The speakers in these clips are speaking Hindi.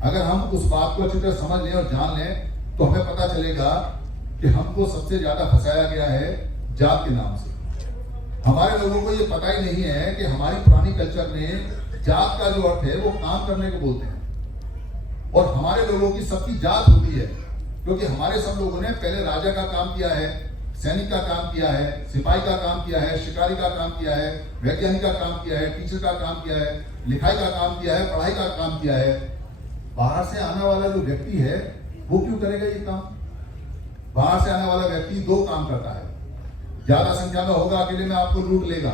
अगर हम उस बात को अच्छी तरह समझ लें और जान लें तो हमें पता चलेगा कि हमको सबसे ज्यादा फंसाया गया है जात के नाम से। हमारे लोगों को ये पता ही नहीं है कि हमारी पुरानी कल्चर में जात का जो अर्थ है वो काम करने को बोलते हैं, और हमारे लोगों की सबकी जात होती है क्योंकि हमारे सब लोगों ने पहले राजा का काम किया है, सैनिक का काम किया है, सिपाही का काम किया है, शिकारी का काम किया है, वैज्ञानिक का काम किया है, टीचर का काम किया है, लिखाई का काम किया है, पढ़ाई का काम किया है। बाहर से आने वाला जो व्यक्ति है वो क्यों करेगा ये काम? बाहर से आने वाला व्यक्ति दो काम करता है, ज्यादा संख्या में होगा अकेले में आपको लूट लेगा,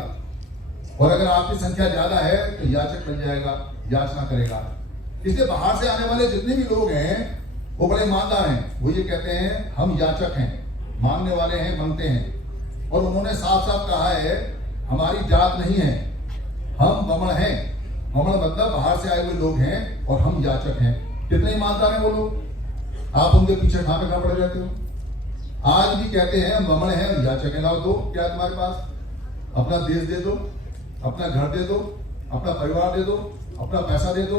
और अगर आपकी संख्या ज्यादा है तो याचक बन जाएगा, याचना करेगा। इसलिए बाहर से आने वाले जितने भी लोग हैं वो बड़े ईमानदार हैं, वो ये कहते हैं हम याचक हैं, मांगने वाले हैं, मांगते हैं। और उन्होंने साफ साफ कहा है हमारी जात नहीं है, हम बमण हैं। बमण मतलब बाहर से आए हुए लोग हैं और हम याचक हैं। कितने ईमानदार हैं वो लोग, आप उनके पीछे कहां पे पड़े रहते हो। आज भी कहते हैं हम बमण हैं और याचक हैं। लाओ दो, क्या तुम्हारे पास? अपना देश दे दो, अपना घर दे दो, अपना परिवार दे दो, अपना पैसा दे दो,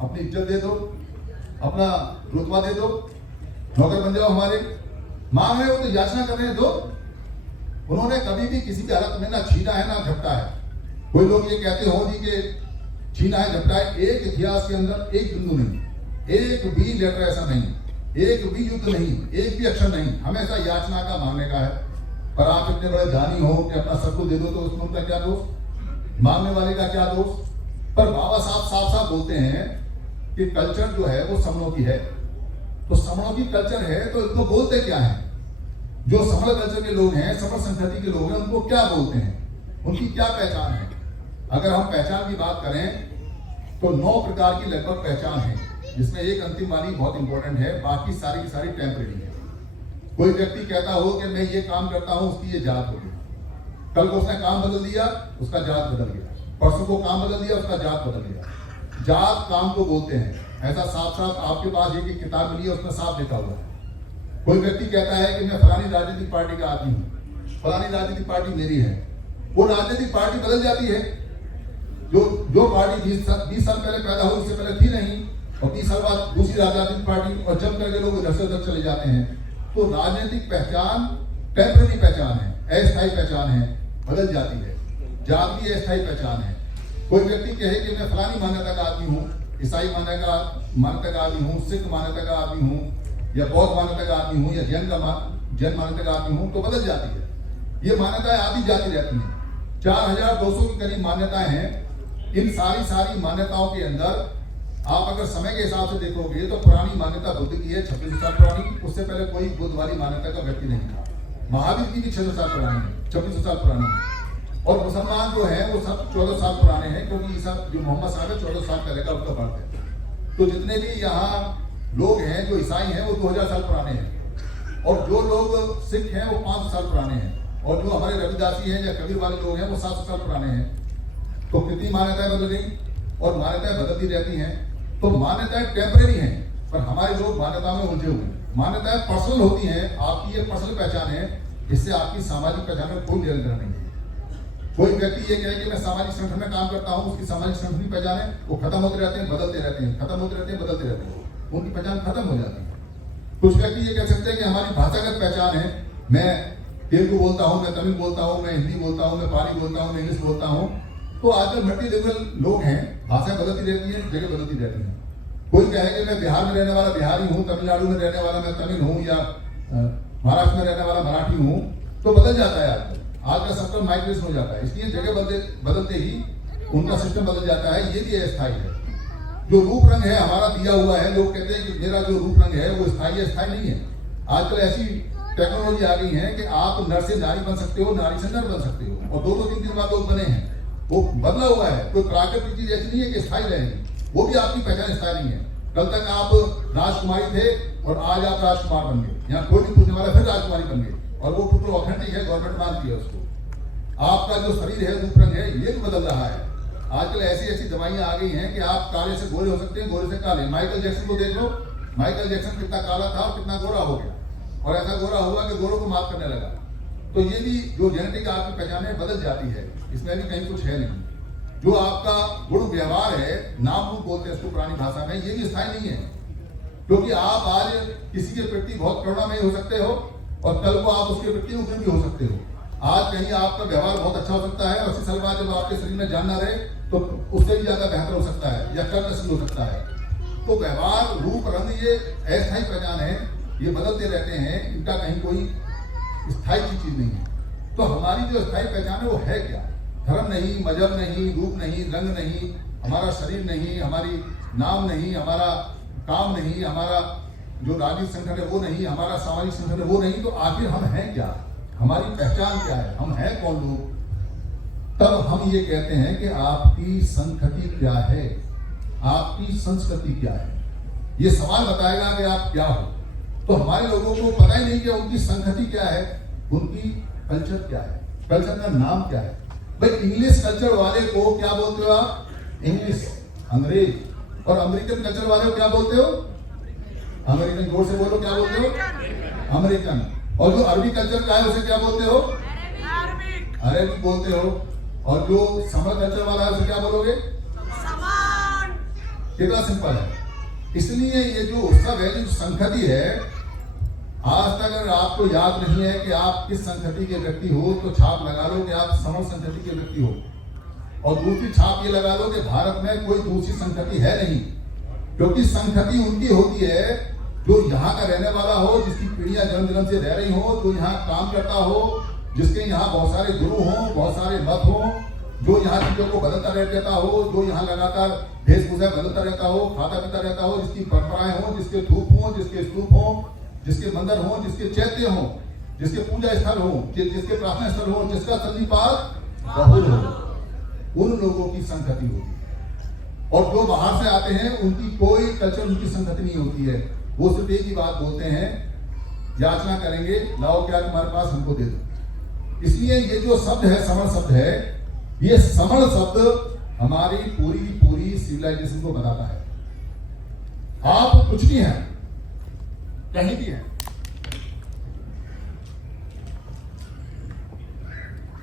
अपनी इज्जत दे दो, अपना रुतबा दे दो, नौकर बन जाओ हमारे। मांग रहे हो तो याचना कर रहे हैं। दो। उन्होंने कभी भी किसी की हालत में ना छीना है ना झपटा है। कोई लोग ये कहते हो जी कि छीना है झपटा है, एक इतिहास के अंदर एक बिंदु नहीं, एक भी लेटर ऐसा नहीं, एक भी युद्ध नहीं, एक भी अक्षर नहीं, हमेशा याचना का मांगने का है। पर आप इतने बड़े दानी हो कि अपना सब कुछ दे दो तो उसमें उनका क्या दोष, मांगने वाले का क्या दोष? पर बाबा साहब साफ साफ बोलते हैं कि कल्चर जो है वो समणों की है। तो समणों की कल्चर है तो इनको बोलते क्या है? जो समण कल्चर के लोग हैं, समण संस्कृति के लोग हैं, उनको क्या बोलते हैं, उनकी क्या पहचान है? अगर हम पहचान की बात करें तो 9 प्रकार की लगभग पहचान है, जिसमें एक अंतिम वाली बहुत इंपॉर्टेंट है, बाकी सारी की सारी टेम्परेरी है। कोई व्यक्ति कहता हो कि मैं ये काम करता हूं, उसकी ये जात होगी, कल को उसने काम बदल दिया, उसका जात बदल गया, परसों को काम बदल दिया, उसका जात बदल गया। जात काम को बोलते हैं, ऐसा साफ साफ आपके पास एक किताब मिली है, उसमें साफ लिखा हुआ है। कोई व्यक्ति कहता है कि मैं फलानी राजनीतिक पार्टी का आदमी हूँ, फलानी राजनीतिक पार्टी मेरी है, वो राजनीतिक पार्टी बदल जाती है। जो पार्टी 20 साल पहले पैदा हुई उससे पहले थी नहीं, और 30 साल बाद दूसरी राजनीतिक पार्टी, और जब करके लोग इधर से उधर चले जाते हैं। तो राजनीतिक पहचान टेम्परेरी पहचान है, अस्थायी पहचान है, बदल जाती है। जात भी अस्थायी पहचान है। कोई व्यक्ति कहे कि मैं फलानी मान्यता का आदमी हूँ, ईसाई मान्यता का आदमी हूँ, सिख मान्यता का आदमी हूँ, या बौद्ध मान्यता का आदमी हूँ, या जैन मान्यता का आदमी हूँ, तो बदल जाती है। ये मान्यताएं आती जाती रहती हैं। 4200 के करीब मान्यताएं हैं। इन सारी मान्यताओं के अंदर आप अगर समय के हिसाब से देखोगे तो पुरानी मान्यता बुद्ध की है, 2600 साल पुरानी। उससे पहले कोई बुद्ध वाली मान्यता का व्यक्ति नहीं था। महावीर की भी 600 साल पुरानी है, 2600 साल पुरानी है। और मुसलमान जो है वो सब 14 साल पुराने हैं, क्योंकि ईसा जो मोहम्मद साहब है 14 साल पहले का उनका बर्थ है। तो जितने भी यहाँ लोग हैं जो ईसाई हैं वो 2000 साल पुराने हैं, और जो लोग सिख हैं वो 500 साल पुराने हैं, और जो हमारे रविदासी हैं या कबीर वाले लोग हैं वो 700 साल पुराने हैं। तो कितनी मान्यताएं बदल गई, और मान्यताएं बदलती रहती हैं। तो मान्यताएं टेम्परेरी हैं, पर हमारे लोग मान्यता में उलझे हुए हैं। मान्यताएं पर्सनल होती हैं, आपकी ये पर्सनल पहचान है, इससे आपकी सामाजिक पहचान में कोई निरंतर नहीं है। कोई व्यक्ति ये कहे कि मैं सामाजिक संगठन में काम करता हूँ, उसकी सामाजिक संगठन की पहचान है, वो खत्म होते रहते हैं, बदलते रहते हैं, खत्म होते रहते हैं, बदलते रहते हैं, उनकी पहचान खत्म हो जाती है। कुछ व्यक्ति ये कह सकते हैं कि हमारी भाषागत पहचान है, मैं तेलुगु बोलता हूँ, मैं तमिल बोलता हूँ, मैं हिंदी बोलता हूँ, मैं पाली बोलता हूँ, मैं इंग्लिश बोलता हूँ। तो आजकल मल्टीलिंगुअल लोग हैं, भाषाएं बदलती रहती हैं, जगह बदलती रहती हैं। कोई कहे कि मैं बिहार में रहने वाला बिहारी हूँ, तमिलनाडु में रहने वाला मैं तमिल हूँ, या महाराष्ट्र में रहने वाला मराठी हूँ, तो बदल जाता है। आज का सबका माइग्रेशन हो जाता है, इसलिए जगह बदलते ही उनका सिस्टम बदल जाता है। ये भी अस्थायी है। जो रूप रंग है हमारा दिया हुआ है, लोग कहते हैं कि मेरा जो रूप रंग है वो स्थायी नहीं है। आजकल ऐसी टेक्नोलॉजी आ गई है कि आप नर से नारी बन सकते हो, नारी से नर बन सकते हो, और 2-3 दिन बाद लोग बने हैं। वो बदला हुआ है, कोई प्राकृतिक चीज ऐसी नहीं है कि स्थायी रहेगी, वो भी आपकी पहचान स्थायी नहीं है। कल तक आप राजकुमारी थे और आज आप राजकुमार बन गए, यहाँ कोई नहीं पूछने वाला, फिर राजकुमारी बन गए, और वो बिल्कुल ऑथेंटिक है, गवर्नमेंट मानती है उसको। आपका जो शरीर है, रूप रंग है, ये भी बदल रहा है। आजकल ऐसी दवाइयां आ गई हैं कि आप काले से गोरे हो सकते हैं, गोरे से काले। माइकल जैक्सन को देख लो, माइकल जैक्सन कितना काला था और कितना गोरा हो गया, और ऐसा गोरा हुआ कि गोरों को माफ करने लगा। तो ये भी जो जेनेटिक आपकी पहचान है बदल जाती है, इसमें भी कहीं कुछ है नहीं। जो आपका गुण व्यवहार है, नाम रूप बोलते हैं इसको पुरानी भाषा में, ये भी स्थायी नहीं है। क्योंकि आप आज किसी के प्रति बहुत करुणामयी हो सकते हो और कल को आप उसके प्रति उग्र भी हो सकते हो। आज कहीं आपका व्यवहार बहुत अच्छा हो सकता है, 80 साल बाद जब आपके शरीर में जान ना रहे तो उससे भी ज्यादा बेहतर हो सकता है या कर्मशील हो सकता है। तो व्यवहार, रूप, रंग ये अस्थायी पहचान है, ये बदलते रहते हैं, इनका कहीं कोई स्थायी चीज नहीं है। तो हमारी जो स्थायी पहचान है वो है क्या? धर्म नहीं, मजहब नहीं, रूप नहीं, रंग नहीं, हमारा शरीर नहीं, हमारी नाम नहीं, हमारा काम नहीं, हमारा जो राजनीतिक संगठन है वो नहीं, हमारा सामाजिक संगठन है वो नहीं, तो आखिर हम हैं क्या? हमारी पहचान क्या है? हम हैं कौन लोग? तब हम ये कहते हैं कि आपकी संस्कृति क्या है, आपकी संस्कृति क्या है। ये सवाल बताएगा कि आप क्या हो। तो हमारे लोगों को पता ही नहीं कि उनकी संस्कृति क्या है, उनकी कल्चर क्या है, कल्चर का नाम क्या है। भाई इंग्लिश कल्चर वाले को क्या बोलते हो आप? इंग्लिश, अंग्रेज। और अमेरिकन कल्चर वाले को क्या बोलते हो? अमेरिकन। जोर से बोलो, क्या बोलते हो? अमेरिकन। और जो अरबी कल्चर का है उसे क्या बोलते हो? अरेबिक बोलते हो। और जो समर कल्चर वाला है उसे क्या बोलोगे? कितना सिंपल है। इसलिए ये जो उत्सव है, जो संस्कृति है, आज तक अगर आपको याद नहीं है कि आप किस संस्कृति के व्यक्ति हो तो छाप लगा लो कि आप समर संस्कृति के व्यक्ति हो। और दूसरी छाप ये लगा लो कि भारत में कोई दूसरी संस्कृति है नहीं। क्योंकि संस्कृति उनकी होती है जो यहाँ का रहने वाला हो, जिसकी पीढ़ियां जन्म से रह रही हो, जो यहाँ काम करता हो, जिसके यहाँ बहुत सारे गुरु हों, बहुत सारे मत हों, जो यहाँ चीजों को बदलता रहता हो, जो यहाँ लगातार वेशभूषा बदलता रहता हो, खाता पीता रहता हो, जिसकी परंपराएं हो, जिसके धूप हो, जिसके स्तूप हो, जिसके मंदिर हो, जिसके चैत्य हो, जिसके पूजा स्थल हो, जिसके प्रार्थना स्थल हो, जिसका सन्निपात बहुल हो, उन लोगों की संस्कृति होती है। और जो बाहर से आते हैं उनकी कोई कल्चर, उनकी संस्कृति नहीं होती है। वो सिर्फ एक ही बात बोलते हैं, याचना करेंगे, लाओ क्या तुम्हारे पास, हमको दे दो। इसलिए ये जो शब्द है, समण शब्द है, ये समण शब्द हमारी पूरी सिविलाइजेशन को बताता है। आप कुछ भी हैं, कहीं भी हैं,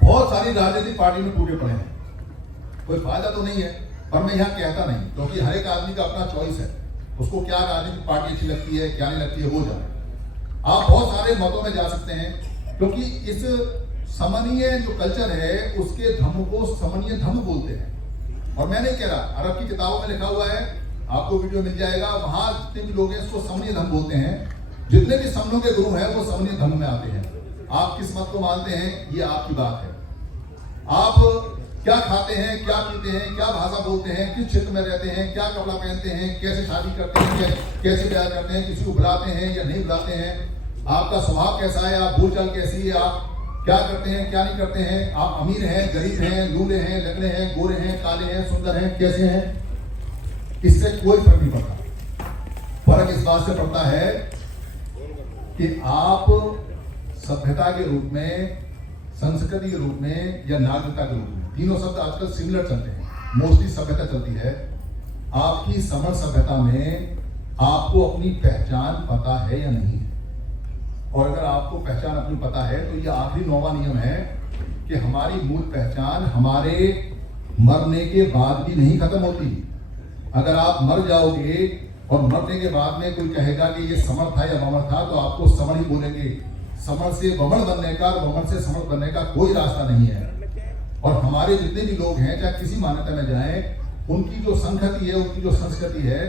बहुत सारी राजनीतिक पार्टी में टूटे पड़े हैं, कोई फायदा तो नहीं है। पर मैं यहाँ कहता नहीं, क्योंकि हर एक आदमी का अपना चॉइस है, उसको क्या राजनीतिक पार्टी अच्छी लगती है, क्या नहीं लगती है, वो जाने। आप बहुत सारे मतों में जा सकते हैं, क्योंकि इस समनीय जो कल्चर है उसके धर्म को समनीय धर्म बोलते हैं। और मैं नहीं कह रहा, अरब की किताबों में लिखा हुआ है, आपको वीडियो मिल जाएगा, वहां जितने भी लोग हैं इसको समनीय धर्म बोलते हैं। जितने भी समनों के गुरु हैं वो समनीय धर्म में आते हैं। आप किस मत को मानते हैं ये आपकी बात है। आप क्या खाते हैं, क्या पीते हैं, क्या भाषा बोलते हैं, किस क्षेत्र में रहते हैं, क्या कपड़ा पहनते हैं, कैसे शादी करते हैं, कैसे ब्याह करते हैं, किसी को बुलाते हैं या नहीं बुलाते हैं, आपका स्वभाव कैसा है, आप बोलचाल कैसी है, आप क्या करते हैं, क्या नहीं करते हैं, आप अमीर हैं, गरीब हैं, लूले हैं, लंगड़े हैं, गोरे हैं, काले हैं, सुंदर हैं, कैसे हैं, इससे कोई फर्क नहीं पड़ता। फर्क इस बात से पड़ता है कि आप सभ्यता के रूप में, संस्कृति के रूप में या नागरिकता के रूप में, तीनों शब्द आजकल सिमिलर चलते हैं। मोस्टली सभ्यता चलती है। आपकी समण सभ्यता में आपको अपनी पहचान पता है या नहीं है? और अगर आपको पहचान अपनी पता है तो ये आखिरी 9वां नियम है कि हमारी मूल पहचान हमारे मरने के बाद भी नहीं खत्म होती। अगर आप मर जाओगे और मरने के बाद में कोई कहेगा कि ये समण था या वमन था, तो आपको समण ही बोलेंगे। समण से वमन बनने का, वमन से समण बनने का कोई रास्ता नहीं है। और हमारे जितने भी लोग हैं, चाहे किसी मान्यता में जाएं, उनकी जो संस्कृति है, उनकी जो संस्कृति है,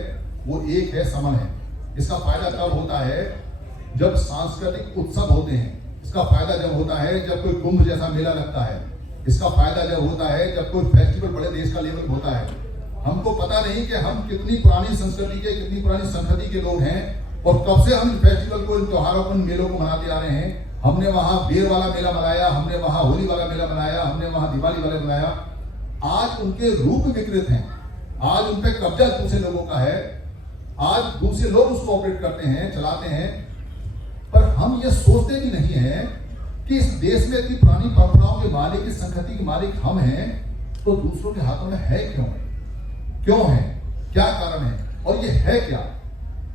वो एक है, समण है। इसका फायदा तब होता है जब सांस्कृतिक उत्सव होते हैं। इसका फायदा जब होता है जब कोई कुंभ जैसा मेला लगता है। इसका फायदा जब होता है जब कोई फेस्टिवल बड़े देश का लेवल होता है। हमको पता नहीं कि हम कितनी पुरानी संस्कृति के, कितनी पुरानी संस्कृति के लोग हैं और कब से हम इन फेस्टिवल को, इन त्योहारों को, इन मेलों को मनाते आ रहे हैं। हमने वहां बेर वाला मेला मनाया, हमने वहां होली वाला मेला मनाया, हमने वहां दिवाली वाला मनाया। आज उनके रूप विकृत हैं, आज उन पे कब्जा दूसरे लोगों का है, आज दूसरे लोग उसको ऑपरेट करते हैं, चलाते हैं। पर हम ये सोचते भी नहीं है कि इस देश में इतनी पुरानी परंपराओं के मालिक, इस संस्कृति के मालिक हम हैं, तो दूसरों के हाथों में है क्यों है, क्या कारण है और ये है क्या?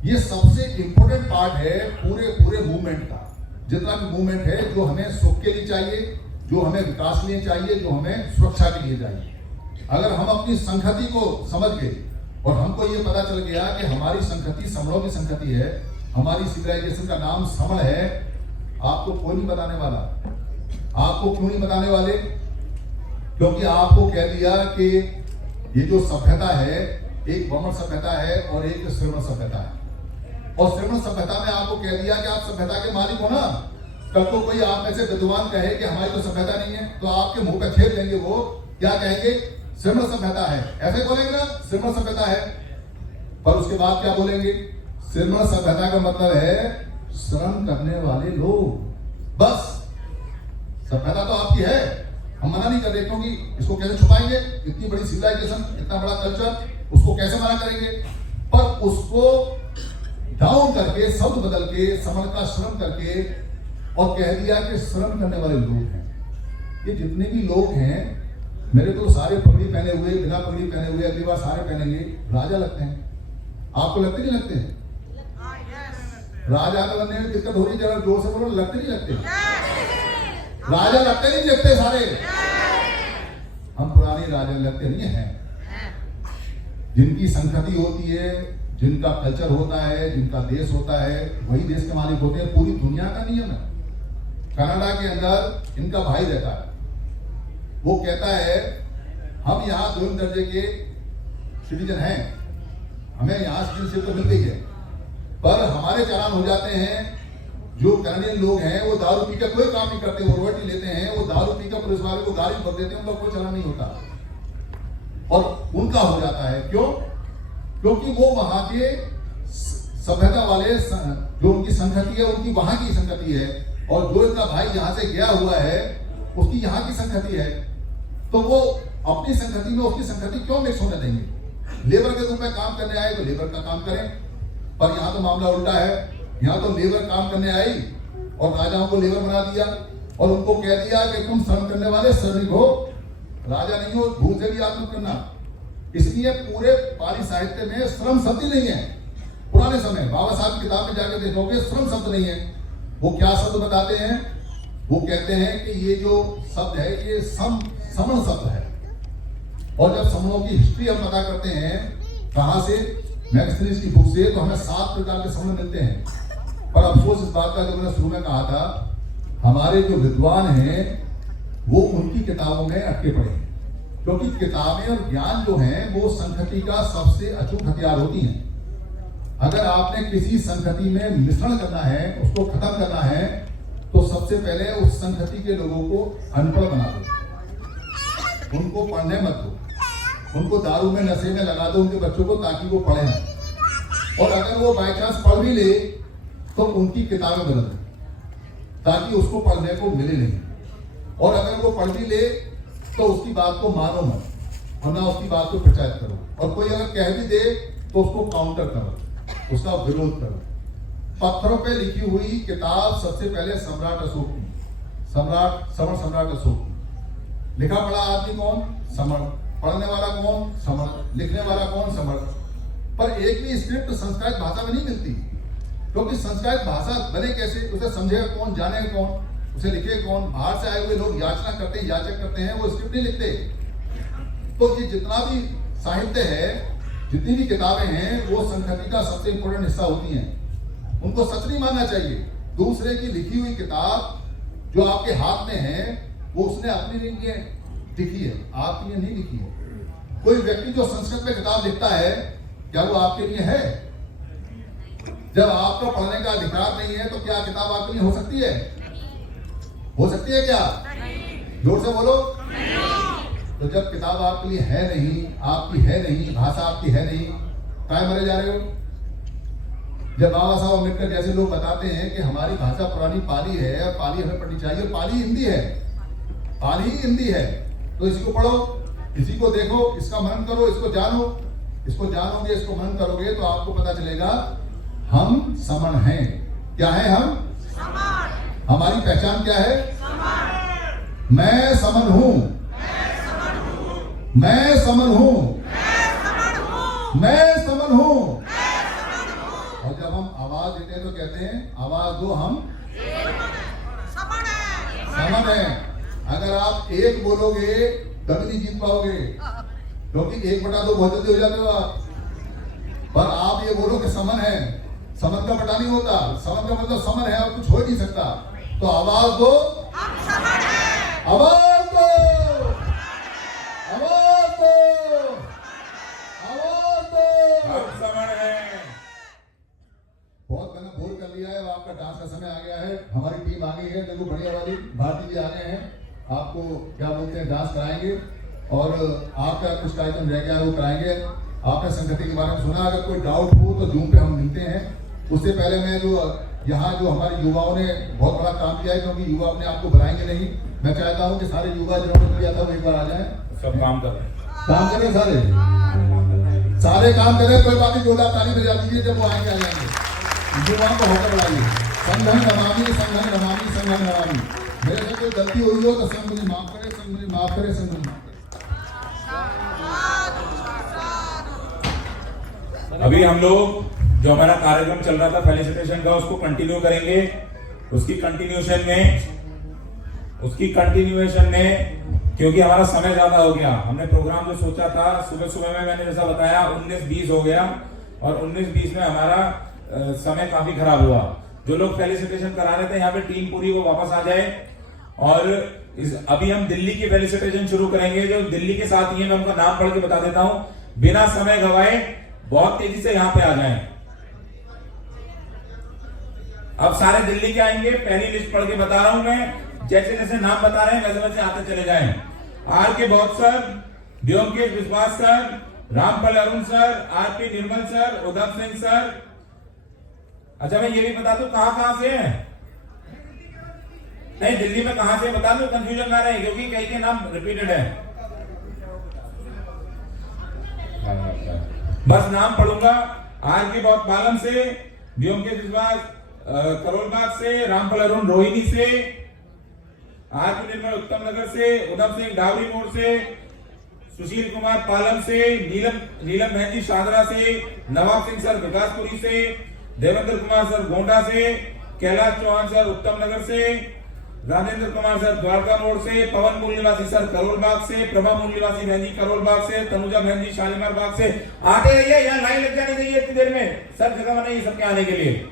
ये सबसे इंपॉर्टेंट पार्ट है पूरे मूवमेंट का। जितना भी मूवमेंट है, जो हमें सुख के लिए चाहिए, जो हमें विकास के लिए चाहिए, जो हमें सुरक्षा के लिए चाहिए, अगर हम अपनी संहति को समझ गए और हमको ये पता चल गया कि हमारी संहति समणों की संहति है, हमारी सिविलाइजेशन का नाम समण है, आपको कोई नहीं बताने वाला। आपको क्यों नहीं बताने वाले? क्योंकि आपको कह दिया कि ये जो सभ्यता है एक वमन सभ्यता है और एक श्रवण सभ्यता है। और श्रवण सभ्यता में आपको कह दिया कि आप सभ्यता के मालिक हो ना। कल को कोई आप में से विद्वान कहे कि हमारी तो सभ्यता नहीं है, तो आपके मुंह पे छेद देंगे। वो क्या कहेंगे? श्रवण सभ्यता है, ऐसे बोलेंगे ना, श्रवण सभ्यता है। पर उसके बाद क्या बोलेंगे? श्रवण सभ्यता का मतलब है श्रम करने वाले लोग। बस सभ्यता तो आपकी है, हम मना नहीं कर रहे, क्योंकि इसको कैसे छुपाएंगे? इतनी बड़ी सिविलाइजेशन, इतना बड़ा कल्चर, उसको कैसे मना करेंगे? पर उसको डाउन करके, शब्द बदल के, समण का श्रम करके और कह दिया कि श्रम करने वाले लोग हैं। ये जितने भी लोग हैं, मेरे तो सारे पगड़ी पहने हुए, बिना पगड़ी पहने हुए, अगली बार सारे पहनेंगे, राजा लगते हैं। आपको लगते नहीं लगते हैं? राजा बनने में दिक्कत हो रही है, जरा जोर से बोलो, लगते नहीं लगते? राजा लगते नहीं लगते सारे? हम पुराने राजा लगते नहीं हैं। जिनकी संस्कृति होती है, जिनका कल्चर होता है, जिनका देश होता है, वही देश के मालिक होते हैं। पूरी दुनिया का नियम है। कनाडा के अंदर इनका भाई रहता है, वो कहता है हम यहाँ 2 दर्जे के सिटीजन हैं, हमें यहाँ सिटीजनशिप तो मिल गई है, पर हमारे चालान हो जाते हैं। जो कैनेडियन लोग हैं वो दारू पीकर कोई काम नहीं करते, वो रोटी लेते हैं, वो दारू पीकर पुलिस वाले को गाड़ी भर देते हैं, उनका कोई चालान नहीं होता और उनका हो जाता है। क्यों? क्योंकि वो वहां के सभ्यता वाले, जो उनकी संस्कृति है उनकी वहां की संस्कृति है, और जो इनका भाई यहाँ से गया हुआ है उसकी यहाँ की संस्कृति है। तो वो अपनी संस्कृति में उसकी संस्कृति क्यों मिक्स होने देंगे? लेबर के रूप में काम करने आए तो लेबर का काम करें, पर यहाँ तो मामला उल्टा है। यहाँ तो लेबर काम करने आई और राजाओं को लेबर बना दिया और उनको कह दिया कि तुम श्रम करने वाले श्रमिक हो, राजा नहीं हो, भूल से भी याद मत करना। इसलिए पूरे पाली साहित्य में श्रम शब्द ही नहीं है। पुराने समय बाबा साहब की किताब में जाकर देखोगे श्रम शब्द नहीं है। वो क्या शब्द बताते हैं? वो कहते हैं कि ये जो शब्द है ये समण शब्द है। और जब समणों की हिस्ट्री हम पता करते हैं कहां से, मैक्सनीज की बुक से, तो हमें 7 प्रकार के समण मिलते हैं। पर अफसोस इस बात का, जो मैंने शुरू में कहा था, हमारे जो विद्वान हैं वो उनकी किताबों में अटके पड़े हैं, क्योंकि किताबें और ज्ञान जो हैं वो संस्कृति का सबसे अचूक हथियार होती हैं। अगर आपने किसी संस्कृति में मिश्रण करना है, उसको खत्म करना है, तो सबसे पहले उस संस्कृति के लोगों को अनपढ़ बना दो, उनको पढ़ने मत दो, उनको दारू में नशे में लगा दो उनके बच्चों को, ताकि वो पढ़े ना। और अगर वो बाई चांस पढ़ भी ले तो उनकी किताबें बदल दो, ताकि उसको पढ़ने को मिले नहीं। और अगर वो पढ़ भी ले तो उसकी बात को मानो मत, और ना उसकी बात को प्रचारित करो। और कोई अगर कह भी दे तो उसको काउंटर करो, उसका विरोध करो। पत्थरों पे लिखी हुई किताब सबसे पहले सम्राट अशोक की, सम्राट अशोक की। लिखा पढ़ा आदमी कौन? समण। पढ़ने वाला कौन? समण। लिखने वाला कौन? समण। पर एक भी स्क्रिप्ट संस्कृत भाषा में नहीं मिलती, क्योंकि संस्कृत भाषा बने कैसे, उसे समझेगा कौन, जानेगा कौन, उसे लिखे कौन? बाहर से आए हुए लोग याचना करते हैं, याचक करते हैं, वो स्क्रिप्ट नहीं लिखते। तो ये जितना भी साहित्य है, जितनी भी किताबें हैं, वो संस्कृति का सबसे इंपॉर्टेंट हिस्सा होती हैं। उनको सच नहीं मानना चाहिए। दूसरे की लिखी हुई किताब जो आपके हाथ में है वो उसने अपने लिए लिखी है, आपके लिए नहीं लिखी है। कोई व्यक्ति जो संस्कृत में किताब लिखता है, क्या वो आपके लिए है? जब आपका पढ़ने का अधिकार नहीं है तो क्या किताब आपके लिए हो सकती है? हो सकती है क्या? जोर से बोलो। तो जब किताब आपके लिए है नहीं, आपकी है नहीं, भाषा आपकी है नहीं, काय मरे जा रहे हो? जब बाबा साहब अम्बेडकर जैसे लोग बताते हैं कि हमारी भाषा पुरानी पाली है, पाली हमें पढ़नी चाहिए, पाली हिंदी है, पाली ही हिंदी है, तो इसी को पढ़ो, इसी को देखो, इसका मनन करो, इसको जानो। इसको जानोगे, इसको मनन करोगे तो आपको पता चलेगा हम समण हैं। क्या है हम? समण। हमारी पहचान क्या है? समण। मैं समण हूं, मैं समण हूं, मैं समण हूं। और जब हम आवाज देते हैं तो कहते हैं आवाज दो, हम समण हैं। अगर आप एक बोलोगे तभी नहीं जीत पाओगे। क्योंकि 1/2 बहुत जल्दी हो जाते हो आप। पर आप ये बोलो कि समन है, समन का बटा नहीं होता, समन का मतलब समन है और कुछ हो ही नहीं सकता। तो आवाज दो, आवाज दो, आवाज दो, आवाज दो, हम समन है। बहुत मैंने बोल कर लिया है, आपका डांस का समय आ गया है। हमारी टीम आ गई है, देखो बढ़िया वाली भारती जी आ गए हैं, आपको क्या बोलते हैं डांस कराएंगे और आपका कुछ कार्यक्रम रह गया है वो कराएंगे। आपने संगति के बारे में सुना, अगर कोई डाउट हो तो जूम पे हम मिलते हैं। उससे पहले मैं जो यहाँ जो हमारे युवाओं ने बहुत बड़ा काम किया है, क्योंकि युवा अपने आप को बुलाएंगे नहीं, मैं चाहता हूँ कि सारे युवा जिन्होंने किया था वो एक बार आ जाए। सब काम कर रहे हैं, काम करें, सारे काम करें, कोई बात नहीं, जोरदार ताली बजा दीजिए जब वो आएंगे, आ जाएंगे। युवाओं को होकर बुलाइए। संघन नमामि, संघन नमामि, संघन नमामि। मेरे से कोई गलती हुई हो तो संघ मुझे माफ करे, संघ मुझे माफ करे, संघ मुझे माफ करे। अभी हम लोग जो हमारा कार्यक्रम चल रहा था फेलिसिटेशन का, उसको कंटिन्यू करेंगे। उसकी कंटिन्यूएशन में क्योंकि हमारा समय ज्यादा हो गया, हमने प्रोग्राम जो सोचा था सुबह सुबह में, मैंने जैसा बताया 19-20 हो गया और 19-20 में हमारा समय काफी खराब हुआ। जो लोग फेलिसिटेशन करा रहे थे यहाँ पे टीम पूरी वो वापस आ जाए। और अभी हम दिल्ली की फेलिसिटेशन शुरू करेंगे। जो दिल्ली के साथ ही है, मैं उनका नाम पढ़ के बता देता हूं, बिना समय गवाए बहुत तेजी से यहाँ पे आ जाएं। अब सारे दिल्ली के आएंगे, पहली लिस्ट पढ़ के बता रहा हूं मैं, जैसे जैसे नाम बता रहे हैं वैसे वैसे आते चले जाएं। आर के बौद्ध सर, व्योमकेश विश्वास सर, रामफल अरुण सर, आरपी निर्मल सर, उद्धव सिंह सर। अच्छा मैं ये भी बता दूं कहां से है, नहीं दिल्ली में कहां से बता दूं, कंफ्यूजन ना रहे, क्योंकि कई के नाम रिपीटेड है। बस नाम पढ़ूंगा। आर के बौद्ध पालम से, व्योमकेश विश्वास करोल बाग से, रामफल अरुण रोहिणी से, आरपी निर्मल उत्तम नगर से, उद्धव सिंह डावरी मोड़ से, सुशील कुमार पालम से, नीलम बहन शादरा से, नवाब सिंह सर विकासपुरी से, देवेंद्र कुमार सर गोंडा से, कैलाश चौहान सर उत्तम नगर से, राजेंद्र कुमार सर द्वारका मोड़ से, पवन मूल निवासी सर करोल बाग से, प्रभा मूल निवासी बहन जी करोल बाग से, तनुजा बहन जी शालीमार बाग से। आते रहिए, यहाँ लाइन लग जानी चाहिए इतनी देर में, सब जगह बनाइए सबके आने के लिए।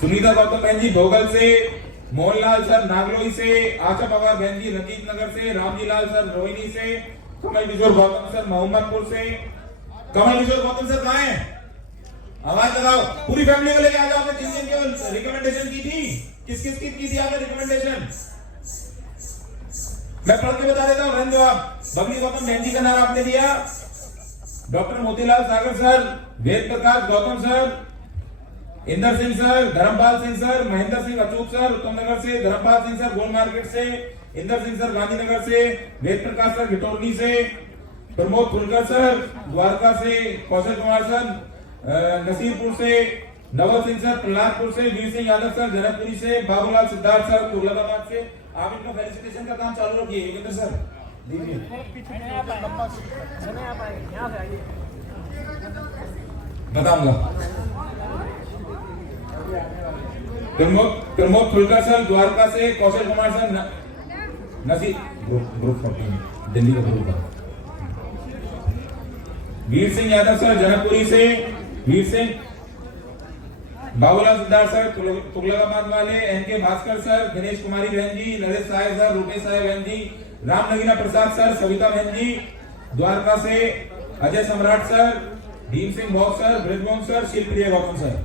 सुनीता गौतम बहन जी भोगल से, मोहनलाल सर नागलोई से, आशा पवार बहन जी रंजीत नगर से, रामजी लाल सर रोहिणी से, कमल किशोर गौतम सर मोहम्मदपुर से। कमल किशोर गौतम सर कहाँ हैं? आवाज लगाओ, पूरी फैमिली को लेके आ जाओ। आपने जिन जिन को रिकमेंडेशन की थी, किस किस की थी आपने रिकमेंडेशन? मैं पढ़ के बता देता हूँ, रहने दो आप। बबली गौतम बहन जी का नाम आपने दिया, doctor Motilal Sagar sir, Ved Prakash Gautam sir, Inder Singh sir, Dharampal Singh sir, Mahendra Singh Achuk sir Uttam Nagar से, धर्मपाल सिंह सर गोल मार्केट से, इंदर सिंह सर गांधीनगर से, वेद प्रकाश सर घिटौनी से, प्रमोद फुलकर सर द्वारका से, कौशल कुमार सर नसीरपुर से, नवल सिंह सर प्रहलादपुर से, वीर सिंह यादव सर जनकपुरी से, बाबूलाल सिद्धार्थ सर तुगलकाबाद से। आप इनका फेलिसिटेशन का काम चालू रखिए। योगेंद्र सर दीजिए, बताऊंगा। प्रमोद फुलकर सर द्वारका से, कौशल कुमार सर नसीर ग्रुप दिल्ली का ग्रुप है, वीर सिंह यादव सर जनकपुरी से, वीर सिंह बाबूलाल सिद्धार्थ सर तुगलकाबाद वाले, एनके भास्कर सर, दिनेश कुमारी बहन जी, नरेश साय सर, रूपेश साय बहन जी, राम नगीना प्रसाद सर, सविता बहन जी द्वारका से, अजय सम्राट sir, Bhim Singh Bhog sir, Brajmohan sir, Shivpriya Gautam sir.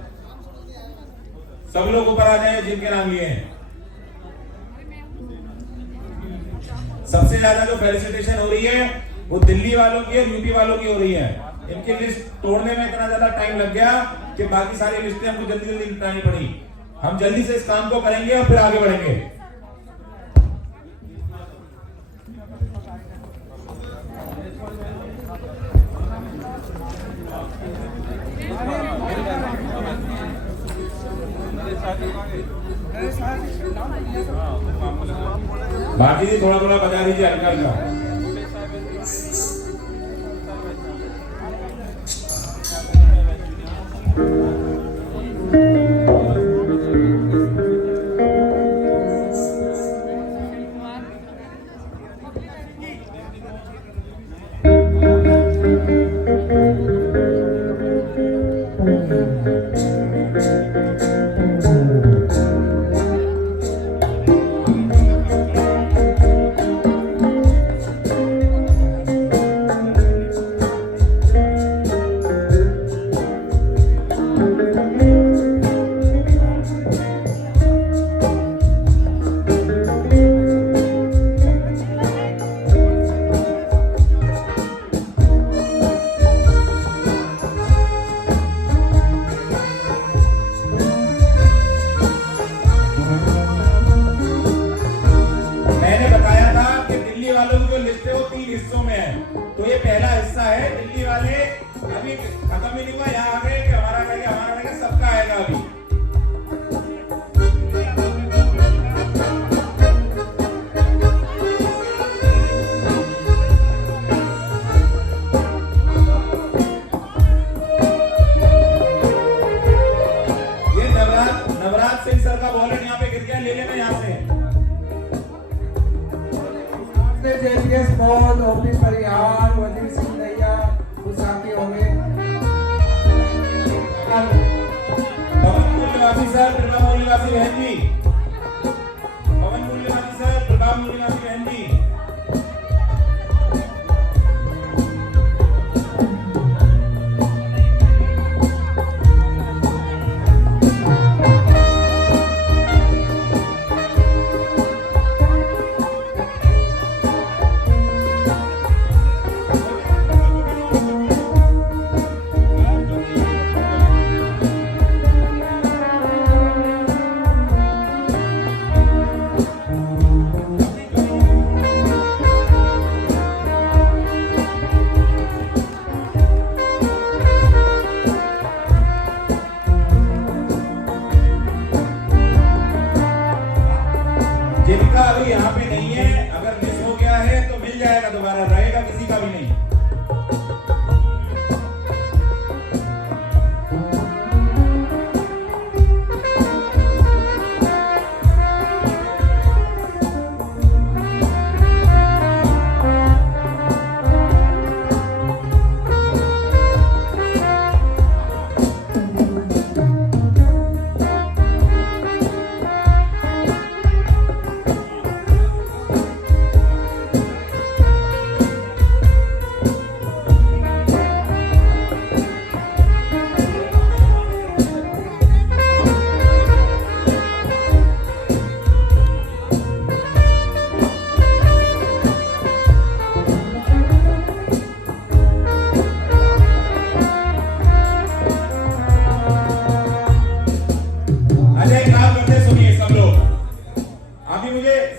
सब लोग ऊपर आ जाए जिनके नाम लिए हैं। सबसे ज्यादा जो फेलिसिटेशन हो रही है वो दिल्ली वालों की और यूपी वालों की हो रही है। इनकी लिस्ट तोड़ने में इतना ज्यादा टाइम लग गया कि बाकी सारी लिस्टें हमको जल्दी जल्दी निपटानी पड़ी। हम जल्दी से इस काम को करेंगे और फिर आगे बढ़ेंगे। बाकी जी थोड़ा थोड़ा बजा दीजिए हल्का हल्का। हिस्सों में है। तो ये पहला हिस्सा है। दिल्ली वाले अभी खत्म ही नहीं हुआ, यहाँ आ गए कि हमारा रहेगा, सबका आएगा अभी। ये नवराज सिंह सर का बॉल यहाँ पे गिर गया, ले लेना यहाँ से। जेपीएस बॉल ओपी परिहार वजीर सिंह नैया साथी होंगे। पवन मूल्यवासी सर, प्रभा मूल्यवासी बहन जी, पवन मूल्यवासी सर, प्रभा मूल्यवासी बहन जी। जिनका अभी यहाँ पे नहीं है, अगर मिस हो गया है तो मिल जाएगा दोबारा, रहेगा किसी का भी नहीं।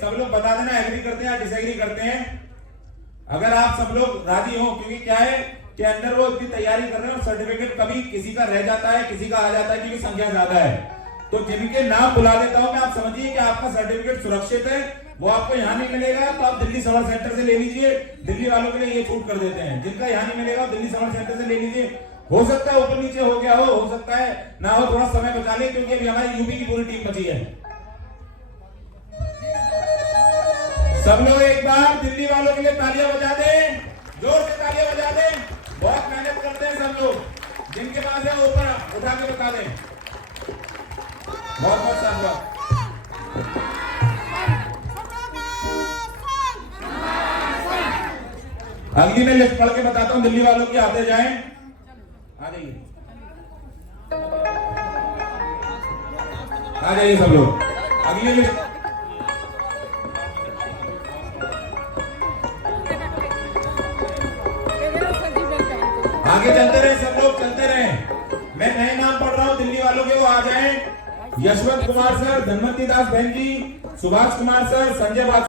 सब लोग बता देना एग्री करते हैं या डिसएग्री करते हैं। अगर आप सब लोग राजी हो, क्योंकि क्या है कि अंदर वो इतनी तैयारी कर रहे हैं और सर्टिफिकेट कभी किसी का रह जाता है, किसी का आ जाता है, क्योंकि संख्या ज्यादा है। तो जिनके नाम बुला देता हूं मैं, आप समझिए कि आपका सर्टिफिकेट सुरक्षित है, वो आपको यहाँ नहीं मिलेगा तो आप दिल्ली समर सेंटर से ले लीजिए। दिल्ली वालों के लिए ये छूट कर देते हैं, जिनका यहाँ नहीं मिलेगा दिल्ली समर सेंटर से ले लीजिए। हो सकता है ऊपर नीचे हो गया हो सकता है ना हो, थोड़ा समय बचा ले, क्योंकि अभी हमारी यूपी की पूरी टीम बची है। सब लोग एक बार दिल्ली वालों के लिए तालियां बजा दें, जोर से तालियां बजा दें। बहुत मेहनत करते हैं सब लोग, जिनके पास है ऊपर उठा के बता दें। बहुत बहुत धन्यवाद। अगली मैं लिस्ट पढ़ के बताता हूं दिल्ली वालों की, आते जाएं, आ जाइए, आ जाइए सब लोग। अगली लिस्ट आगे चलते रहे, सब लोग चलते रहे। मैं नए नाम पढ़ रहा हूं दिल्ली वालों के, वो आ जाएं। यशवंत कुमार सर, धनवंती दास बहन जी, सुभाष कुमार सर, संजय